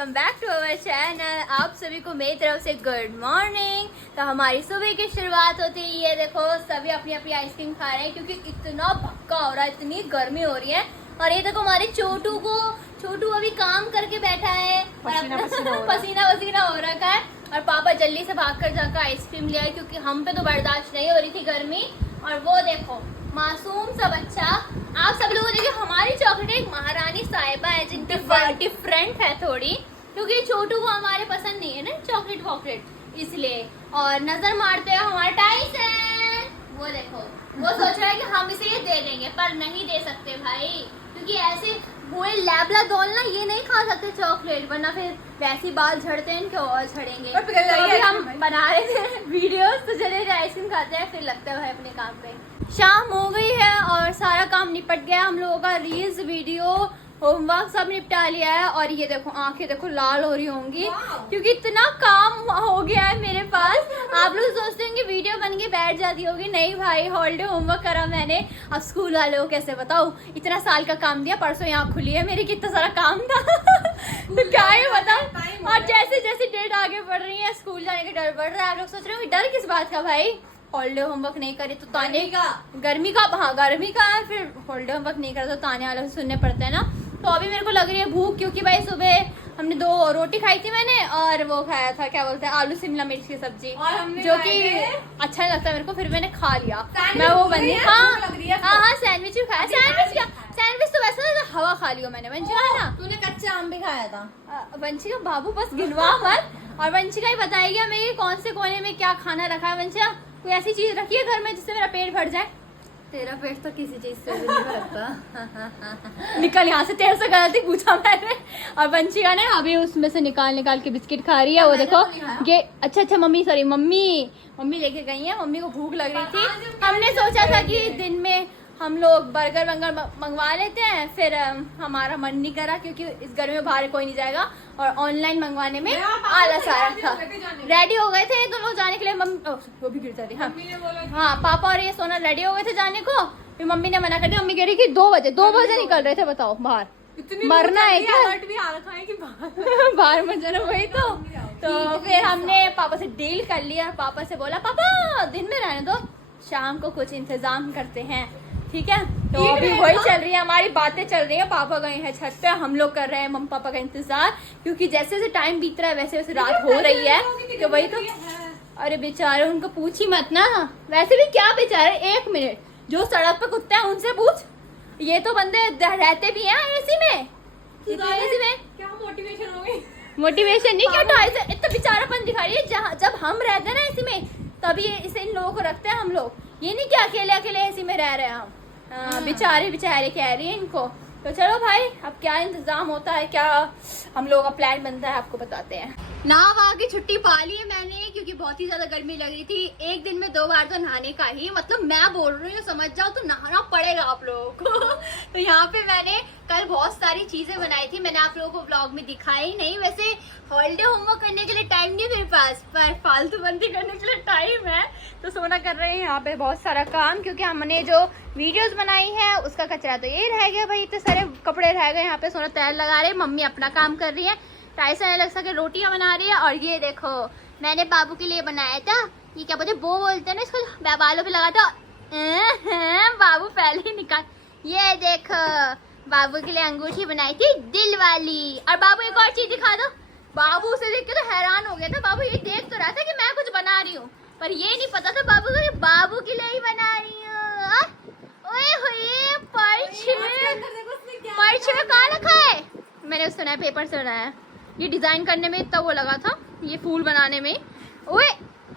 Welcome back to our channel. आप सभी को मेरी तरफ से गुड मॉर्निंग। तो हमारी सुबह की शुरुआत होती है, ये देखो सभी अपनी अपनी आइसक्रीम खा रहे हैं क्योंकि इतना भक्का हो रहा है, इतनी गर्मी हो रही है। और ये देखो हमारे छोटू अभी काम करके बैठा है, पसीना वसीना हो रखा है। और पापा जल्दी से भागकर जाकर आइसक्रीम ले आए क्योंकि हम पे तो बर्दाश्त नहीं हो रही थी गर्मी। और वो देखो मासूम सा बच्चा, आप सब लोगों देखिए हमारी चॉकलेट एक महारानी साहिबा है जिनकी डिफरेंट है थोड़ी, क्योंकि छोटू को हमारे पसंद नहीं है ना चॉकलेट वॉकलेट, इसलिए। और नजर मारते हैं हमारा टाइसन, वो देखो वो सोच रहा है कि हम इसे ये दे देंगे, पर नहीं दे सकते भाई, क्योंकि ऐसे पूरे लैबला डॉल ना ये नहीं खा सकते चॉकलेट, वरना फिर वैसी बाल झड़ते हैं इनके और झड़ेंगे। तो अभी हम बना रहे थे वीडियोस, तो चले आइसक्रीम खाते हैं, फिर लगता है भाई अपने काम पे। शाम हो गई है और सारा काम निपट गया हम लोगों का, रील्स वीडियो होमवर्क सब निपटा लिया है। और ये देखो आंखें देखो लाल हो रही होंगी क्योंकि इतना काम हो गया है मेरे पास। आप लोग सोचते हैं कि वीडियो बन के बैठ जाती होगी, नहीं भाई हॉलीडे होमवर्क करा मैंने। अब स्कूल वाले को कैसे बताऊं, इतना साल का काम दिया, परसों यहाँ खुली है मेरी, कितना सारा काम था तो क्या ही बताऊं। और जैसे जैसे डेट आगे बढ़ रही है स्कूल जाने का डर बढ़ रहा है। आप लोग सोच रहे हो डर किस बात का भाई, हॉलीडे होमवर्क नहीं करे तो ताने का, गर्मी का, हाँ गर्मी का है, फिर हॉलीडे होमवर्क नहीं करे तो ताने वालों से सुनने पड़ते हैं ना। तो अभी मेरे को लग रही है भूख, क्योंकि भाई सुबह हमने 2 रोटी खाई थी मैंने, और वो खाया था क्या बोलते हैं आलू शिमला मिर्च की सब्जी, जो कि अच्छा नहीं लगता मेरे को, फिर मैंने खा लिया। मैं वो बनी हाँ सैंडविच भी खाया। सैंडविच तो वैसे हवा खा लिया मैंने। वंशिका है ना, तूने कच्चा आम भी खाया था। वंशिका बाबू बस गिनवा मत, और वंशिका ही बताएगी हमें कौन से कोने में क्या खाना रखा है। वंशिका कोई ऐसी चीज रखी है घर में जिससे मेरा पेट भर जाए? तेरा पेट तो किसी चीज से भी नहीं भरता निकल यहाँ से, तेरे से गलती पूछा मैंने। और वंशिका ने अभी उसमें से निकाल के बिस्किट खा रही है, वो देखो ये। अच्छा मम्मी, सॉरी मम्मी लेके गई है, मम्मी को भूख लग रही थी। हमने सोचा था कि दिन में हम लोग बर्गर मंगवा लेते हैं, फिर हमारा मन नहीं करा क्योंकि इस गर्मी में बाहर कोई नहीं जाएगा, और ऑनलाइन मंगवाने में आलस आ रहा था। रेडी हो गए थे दोनों जाने के लिए, मम्मी वो भी गिर जाती। हाँ पापा और ये सोना रेडी हो गए थे जाने को, फिर मम्मी ने मना कर दिया। मम्मी कह रही कि 2 बजे निकल रहे थे, बताओ बाहर मरना है क्या बाहर मत जाना, वही तो फिर हमने पापा से डील कर लिया। पापा से बोला पापा दिन में रहने दो, शाम को कुछ इंतजाम करते हैं, ठीक है। तो अभी वही चल रही है, हमारी बातें चल रही है। पापा गए हैं छत पे, हम लोग कर रहे हैं मम्मी पापा का इंतजार, क्योंकि जैसे जैसे टाइम बीत रहा है वैसे वैसे रात हो रही है। तो वही तो, अरे बेचारे उनको पूछ ही मत ना, वैसे भी क्या बेचारे, 1 मिनट जो सड़क पे कुत्ते हैं उनसे पूछ, ये तो बंदे रहते भी हैं एसी में। एसी में क्या मोटिवेशन हो गई? मोटिवेशन नहीं, क्या तो इतना बेचारापन दिखा रही है। जब हम रहते हैं ना एसी में, तभी इसे इन लोगों को रखते हैं हम लोग, ये नहीं कि अकेले अकेले एसी में रह रहे हैं हम। बेचारे कह रही है इनको। तो चलो भाई अब क्या इंतजाम होता है, क्या हम लोगों का प्लान बनता है, आपको बताते हैं। नहा की छुट्टी पा ली है मैंने, क्योंकि बहुत ही ज्यादा गर्मी लग रही थी। एक दिन में 2 बार तो नहाने का ही मतलब, मैं बोल रही हूँ समझ जाओ, तो नहाना पड़ेगा आप लोगों को तो यहाँ पे मैंने कल बहुत सारी चीजें बनाई थी, मैंने आप लोगों को व्लॉग में दिखाई नहीं। वैसे हॉलीडे होमवर्क करने के लिए टाइम नहीं मेरे पास, पर फालतू बंदी करने के लिए टाइम है। तो सोना कर रहे हैं यहाँ पे बहुत सारा काम, क्योंकि हमने जो वीडियोस बनाई है उसका कचरा तो यही रह गया भाई, इतने सारे कपड़े रह गए। यहाँ पे सोना तैयार लगा रहे, मम्मी अपना काम कर रही है, टाइसन अलग सा के रोटियां बना रही है। और ये देखो मैंने बाबू के लिए बनाया था, ये क्या बोलते वो बोलते हैं ना इसको, बालों पे लगाता बाबू पहले ही निकाल। ये देखो बाबू के लिए अंगूठी बनाई थी दिल वाली। और बाबू एक और चीज दिखा दो, बाबू उसे देख के तो हैरान हो गया था। बाबू ये देख तो रहा था कि मैं कुछ बना रही हूँ, पर ये नहीं पता था बाबू को बाबू के लिए ही बना रही हूँ। ओए होए पर्च में कहाँ रखा है? मैंने सुना है पेपर से बनाया है। ये डिजाइन करने में इतना वो लगा था, ये फूल बनाने में। ओए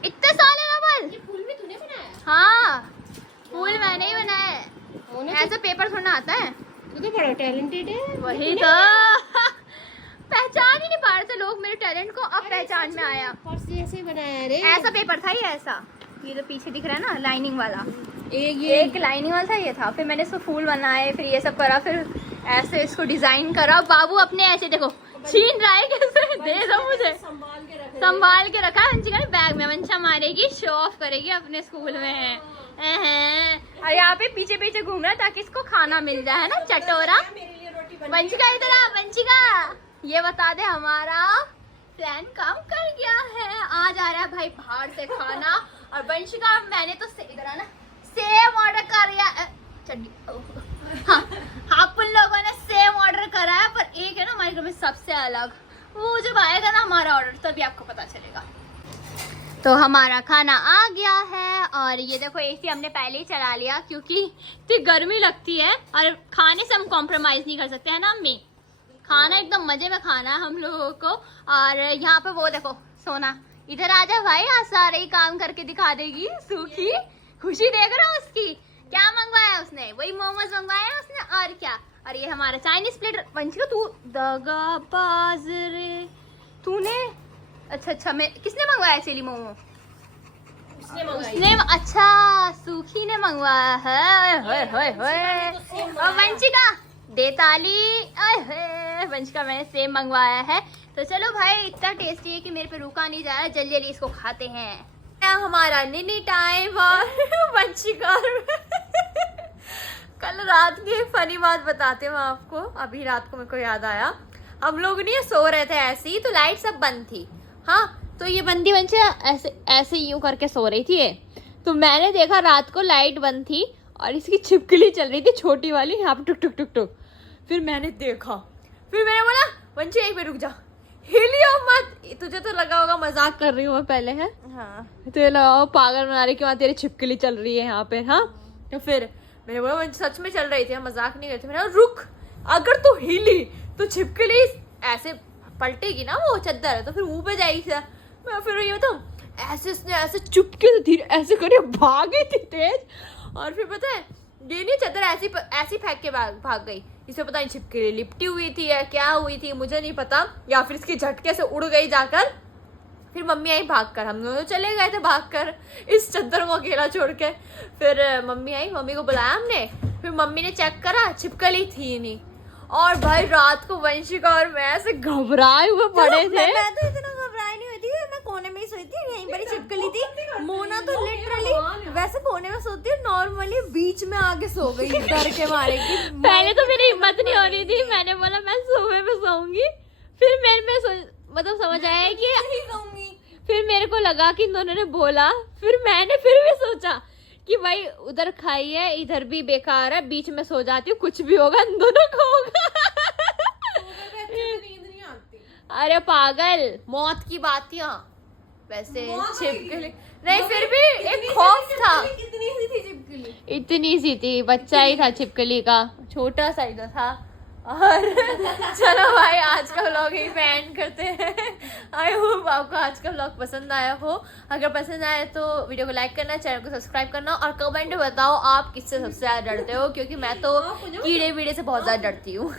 इतने साल है ये फूल भी तूने बनाया? हाँ फूल मैंने ही बनाया है, ऐसा पेपर थोड़ा आता है। तू तो बड़ा टैलेंटेड है। वही तो पहचान ही नहीं पा रहे थे लोग मेरे टैलेंट को, अब पहचान में आया। ऐसे बनाया रे, ऐसा पेपर था ये, ऐसा ये तो पीछे दिख रहा है ना लाइनिंग वाला, एक लाइनिंग वाला था ये था। फिर मैंने इसको फूल बनाए, फिर ये सब करा, फिर ऐसे इसको डिजाइन करा। बाबू अपने ऐसे देखो छीन रहा है, कैसे दे दो मुझे, संभाल के रखा है वंशिका ने बैग में। वंशा मारेगी, शो ऑफ करेगी अपने स्कूल में। और यहाँ पे पीछे पीछे घूम रहा है ताकि इसको खाना मिल जाए, है ना चटोरा। वंशिका इधर आ, वंशिका ये बता दे हमारा प्लान काम कर गया है। आज आ रहा है भाई बाहर से खाना। और वंशिका मैंने तो इधर आना सेम ऑर्डर कर दिया। हाँ, अपन लोगों ने सेम ऑर्डर करा है, पर एक है ना हमारे घर में सबसे अलग। वो जब आएगा ना हमारा ऑर्डर तभी आपको पता चलेगा। तो हमारा खाना आ गया है और ये देखो एसी हमने पहले ही चला लिया क्योंकि इतनी गर्मी लगती है और खाने से हम कॉम्प्रोमाइज़ नहीं कर सकते हैं ना अम्मी। खाना एकदम मजे में खाना है हम लोगों को। और यहाँ पे वो देखो सोना इधर आ जा भाई, आज सारे ही काम करके दिखा देगी। सूखी खुशी देख रहा हो उसकी। क्या मंगवाया उसने? वही मोमोज मंगवाया उसने और क्या। और ये हमारा चाइनीज प्लेट। वंशिका तू दगाबाज रे, तूने अच्छा मैं किसने मंगवाया चिली मोमो? उसने अच्छा सूखी ने मंगवाया है। और वंशिका दे ताली। वंशिका मैंने सेम मंगवाया है। तो चलो भाई इतना टेस्टी है कि मेरे पे रुका नहीं जा रहा। जल्दी जल्दी इसको खाते हैं। हमारा निनी टाइम और वंशिका कल रात की एक फनी बात बताते हैं आपको। अभी रात को मेरे को याद आया, हम लोग नहीं सो रहे थे ऐसे ही, तो लाइट सब बंद थी। हाँ, तो ये बंदी वंशिका ऐसे ऐसे यूं करके सो रही थी। तो मैंने देखा रात को लाइट बंद थी और इसकी छिपकली चल रही थी छोटी वाली, यहाँ पे टुक टुक टुक टुक। फिर मैंने देखा, फिर मैंने बोला वंशी एक मिनट रुक जा, हिलियो मत। तुझे तो लगा होगा मजाक कर रही हूँ मैं पहले है। हाँ, तो ये लगाओ पागल बना रही कि वहाँ तेरी छिपकली चल रही है यहाँ पे। हाँ, तो फिर मैंने बोला वंशी सच में चल रही थी, हम मजाक नहीं करते। मैंने रुक, अगर तू हिली तो छिपकली ऐसे पलटेगी ना, वो चद्दर है तो फिर मुंह पे जाएगी। मैं फिर ये बताऊँ, ऐसे उसने ऐसे चुपके से धीरे ऐसे करके भागी थी तेज। और फिर पता है ये नहीं चद्दर ऐसी फेंक के भाग गई। इसे पता नहीं छिपकली लिपटी हुई थी या क्या हुई थी, मुझे नहीं पता, या फिर इसकी झटके से उड़ गई जाकर। फिर मम्मी आई भागकर, हम दोनों चले गए थे भागकर इस चद्दर को अकेला छोड़ के। फिर मम्मी आई, मम्मी को बुलाया हमने। फिर मम्मी ने चेक करा, छिपकली थी नहीं। और भाई रात को वंशिका और मैं ऐसे घबराए हुए पड़े थे। मैं तो इतना घबराई नहीं हुई थी, मैं कोने में ही सोई थी, यहीं पर ही छिपकली थी। मोना तो लिटरली वैसे कोने में सोती है, नॉर्मली बीच में आके सो गई डर के मारे की। पहले तो मेरी हिम्मत नहीं हो रही थी, मैंने बोला मैं सोफे पे सोऊंगी। फिर मतलब समझ आया कि फिर मेरे को लगा कि इन दोनों ने बोला, फिर मैंने फिर भी सोचा कि भाई उधर खाई है, इधर भी बेकार है, बीच में सो जाती हूँ, कुछ भी होगा इन दोनों को होगा। अरे पागल, मौत की बात थी। हाँ वैसे छिपकली नहीं, फिर भी एक खौफ था। कितनी सी थी छिपकली? इतनी सी थी, बच्चा ही था छिपकली का, छोटा सा ही तो था। और चलो भाई आज का व्लॉग यहीं पे एंड करते हैं। आई होप आपको आज का व्लॉग पसंद आया हो। अगर पसंद आया तो वीडियो को लाइक करना, चैनल को सब्सक्राइब करना और कमेंट में बताओ आप किससे सबसे ज्यादा डरते हो, क्योंकि मैं तो कीड़े वीड़े से बहुत ज्यादा डरती हूँ।